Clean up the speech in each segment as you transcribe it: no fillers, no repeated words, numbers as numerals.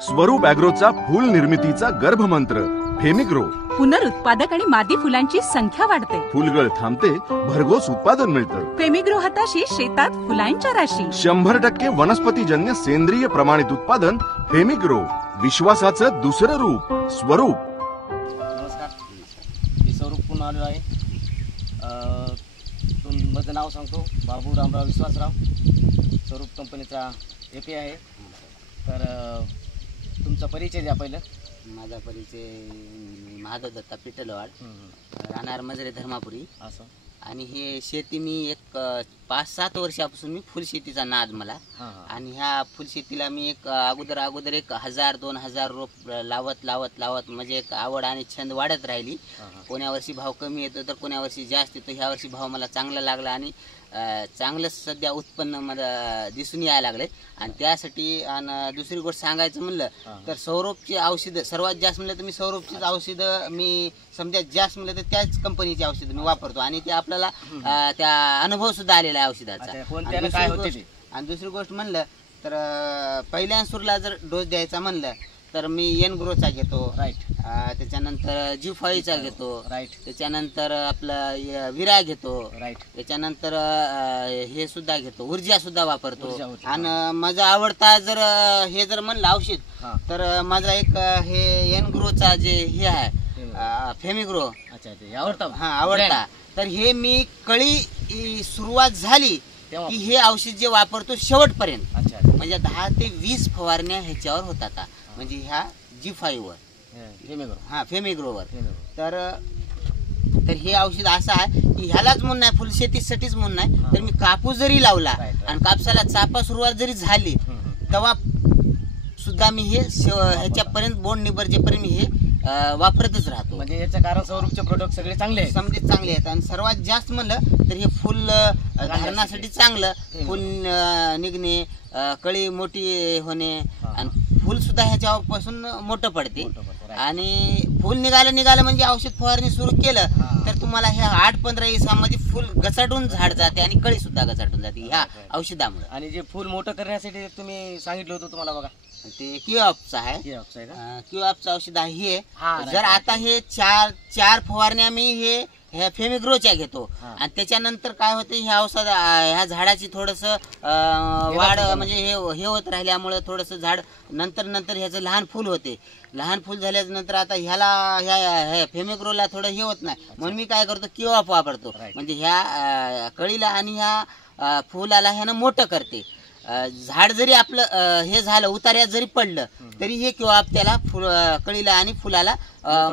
स्वरूप ॲग्रोचा फूल निर्मितीचा गर्भमंत्र फेमिग्रो. पुनरुत्पादक आणि मादी फुलांची संख्या वाढते. फुलगळ थांबते, भरघोस उत्पादन मिळतं. फेमिग्रो हाताशी शेतात फुलांच्या राशी. 100% वनस्पतीजन्य सेंद्रिय प्रमाणित उत्पादन फेमिग्रो. विश्वासाचं दुसरं रूप स्वरूप. नमस्कार, मी स्वरूप पुन्हा आलो आहे. माझं नाव सांगतो, बाबू रामराव विश्वासराव. स्वरूप कंपनीचा एपी आहे. तर तुमचा परिचय द्या पहिलं. माझा परिचय महादेव दत्ता पिटलवाड, राहणार मजरे धर्मापुरी. असं. आणि हे शेती मी एक 5-7 वर्षापासून मी फुलशेतीचा नाद मला. आणि ह्या फुलशेतीला मी अगोदर 1000-2000 रोप लावत म्हणजे एक आवड आणि छंद वाढत राहिली. कोण्या वर्षी भाव कमी येतो तर कोण्या वर्षी जास्त येतो. ह्या वर्षी भाव मला चांगला लागला आणि चांगलं सध्या उत्पन्न मला दिसून यायला लागले. आणि त्यासाठी आणि दुसरी गोष्ट सांगायचं म्हणलं तर सौरभची औषधं सर्वात जास्त म्हणलं तर मी सौरभचीच औषधं मी समजा जास्त म्हणलं तर त्याच कंपनीची औषधं मी वापरतो. आणि ते आपल्याला त्या अनुभव सुद्धा आलेला आहे औषधाचा. आणि दुसरी गोष्ट म्हणलं तर पहिल्या सुरला जर डोस द्यायचा म्हणलं तर मी एनग्रोचा घेतो. राईट. त्याच्यानंतर G5चा घेतो. राईट. त्याच्यानंतर आपलं विरा घेतो. राईट. त्याच्यानंतर हे सुद्धा घेतो, ऊर्जा सुद्धा वापरतो. आणि माझा आवडता जर हे जर म्हणलं औषध तर माझा एक हे एनग्रोचा जे हे आहे फेमिग्रो. अच्छा, आवडता. तर हे मी कळी सुरुवात झाली की हे औषध जे वापरतो शेवटपर्यंत. म्हणजे 10 ते 20 फवारण्या ह्याच्यावर होतात. म्हणजे ह्या G5 वर, फेमिग्रोवर. तर हे औषध असं आहे की ह्यालाच म्हणून नाही, फुलशेतीसाठीच म्हणून नाही तर मी कापूस जरी लावला आणि कापसाला चापा सुरुवात जरी झाली तेव्हा सुद्धा मी हे ह्याच्यापर्यंत बोंड निबर्जेपर्यंत मी हे वापरतच राहतो. म्हणजे याचं कारण स्वरूपचे प्रोडक्ट सगळे चांगले आहेत, समजे चांगले आहेत. आणि सर्वात जास्त म्हणलं तर हे फुल धारणासाठी चांगलं, फुल निघणे, कळी मोठी होणे आणि फुल सुद्धा ह्याच्यापासून मोठं पडते. आणि फुल निघालं म्हणजे औषध फवारणी सुरू केलं तर तुम्हाला ह्या 8-15 दिवसांमध्ये फुल गचाटून झाड जाते आणि कळी सुद्धा गचाटून जाते ह्या औषधामुळे. आणि जे फुल मोठं करण्यासाठी तुम्ही सांगितलं होतं तुम्हाला बघा, ते क्यूअपचं आहे. क्यूअपचं औषध आहे हे. जर आता हे चार फवारण्या मी ह्या फेमिग्रोच्या घेतो आणि त्याच्यानंतर काय होते ह्या औषध ह्या झाडाची थोडस वाढ म्हणजे हे होत राहिल्यामुळे थोडस झाड नंतर ह्याचं लहान फुल होते. लहान फुल झाल्याच्या नंतर आता ह्या फेमिग्रोला थोडं हे होत नाही म्हणून मी काय करतो क्यूअप वापरतो. म्हणजे ह्या कळीला आणि ह्या फुलाला ह्यानं मोठं करते. झाड जरी आपलं हे झालं उतार्यात जरी पडलं तरी हे किंवा त्याला कळीला आणि फुलाला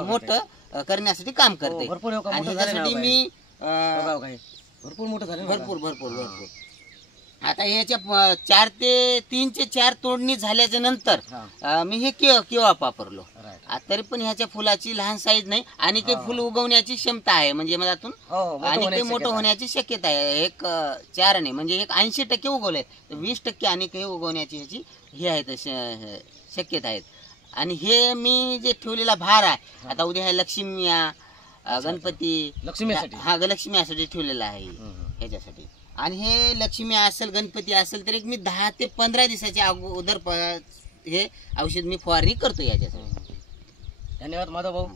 मोठं करण्यासाठी काम करते. आणि ह्याच्यासाठी मी भरपूर मोठं झालं. भरपूर आता ह्याच्या 3 ते 4 तोडणी झाल्याच्या नंतर मी हे किंवा वापरलो. तरी पण ह्याच्या फुलाची लहान साईज नाही आणि ते फुल उगवण्याची क्षमता आहे. म्हणजे मधातून आणि ते मोठं होण्याची शक्यता आहे. एक 4 नाही म्हणजे एक 80% उगवलंय, 20% आणि काही उगवण्याची ह्याची हे आहेत शक्यता आहेत. आणि हे मी जे ठेवलेला भार आहे आता उद्या लक्ष्मी गणपती लक्ष्मीसाठी ठेवलेला आहे ह्याच्यासाठी. आणि हे लक्ष्मी असेल गणपती असेल तर एक मी 10 ते 15 दिवसाच्या अगोदर हे औषध मी फवारणी करतो याच्यासाठी. धन्यवाद माधव भाऊ.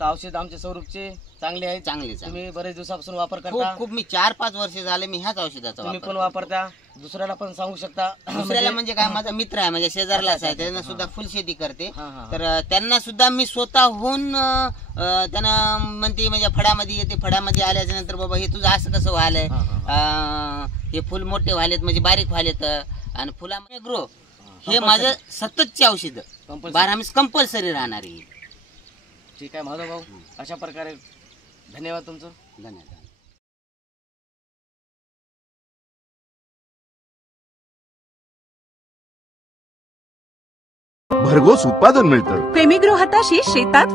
तर औषध आमचे स्वरूपचे चांगले आहे. तुम्ही बरेच दिवसापासून वापर करता. खूप मी 4-5 वर्ष झाले मी ह्याच औषधाचा तुम्ही पण वापरता, दुसऱ्याला पण सांगू शकता. दुसऱ्याला म्हणजे काय, माझा मित्र आहे म्हणजे शेजारलाच आहे, त्यांना सुद्धा फुलशेती करते. तर त्यांना सुद्धा मी स्वतःहून त्यांना म्हणते म्हणजे फळामध्ये येते, फळामध्ये आल्याच्या नंतर बाबा हे तुझं असं कसं व्हायलंय, हे फुल मोठे व्हायलेत म्हणजे बारीक व्हायलेत. आणि फुलामध्ये ग्रो हे माझं सततची औषध 12 महिने कंपल्सरी राहणार आहे. ठीक आहे माधव भाऊ, अशा प्रकारे धन्यवाद तुमचं. धन्यवाद. भरघोस उत्पादन मिळतं. फेमिग्रो हाताशी शेतात